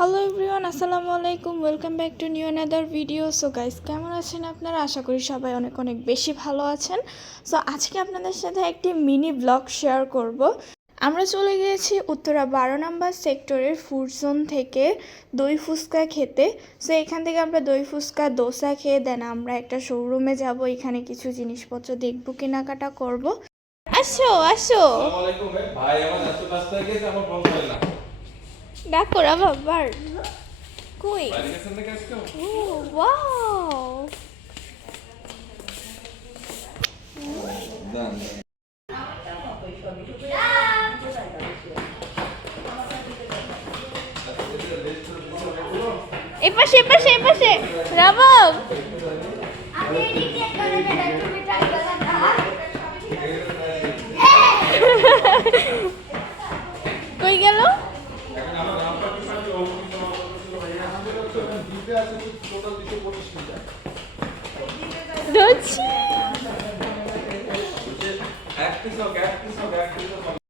Hello everyone, আসসালামু আলাইকুম। Welcome back to new another video. So guys, কেমন আছেন আপনারা? আশা করি সবাই অনেক অনেক বেশি ভালো আছেন। সো আজকে আপনাদের সাথে একটি মিনি ব্লগ শেয়ার করব। আমরা চলে গিয়েছি উত্তরা 12 নম্বর সেক্টরের ফুড জোন থেকে দই ফুচকা খেতে। সো এখান থেকে আমরা দই ফুচকা দোসা খেয়ে দেন আমরা একটা শোরুমে যাব, এখানে কিছু জিনিসপত্র দেখবো, কেনাকাটা করব। আসো আসো, আসসালামু আলাইকুম ভাই। আমার যাচ্ছে ব্যস্ত হয়ে গেছে, আমার ফোন করে না। ডাকোরা বাবার কই? বাইরে গেছেন নাকি আজকে? ও ওয়াও, দান এপাশে এপাশে এপাশে রাবাব কই গেল? এখন আমার নামটা কি সাথে অবস্থিত ছিল ভাইয়া, আমাদের তো দিতে আছে টোটাল 225 মিটার। ধরছি। এক পিস